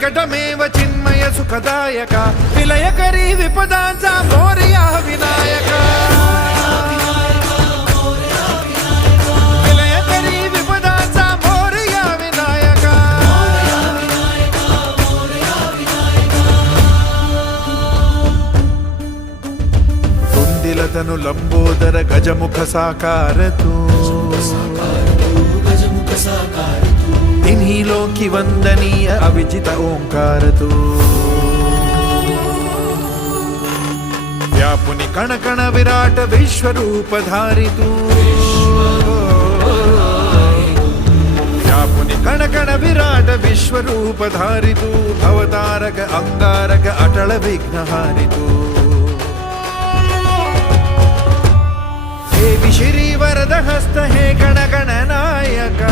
विकटमेव चिन्मय सुखदायक विलयकरी विपदांचा मोरया विनायक विलयकरी विपदांचा मोरया विनायक कुंदिलतनु लंबोदर गजमुख साकार तू तिन्ही लोकी वंदनीय अविजित ओंकार तू व्यापुनि कण कण विराट विश्वरूप धारी तू व्यापुनि कण कण विराट विश्वरूप धारी तू भवतारक अंगारक अटल विघ्नहारी तू देवी श्री वरद हस्त हे गण गण नायका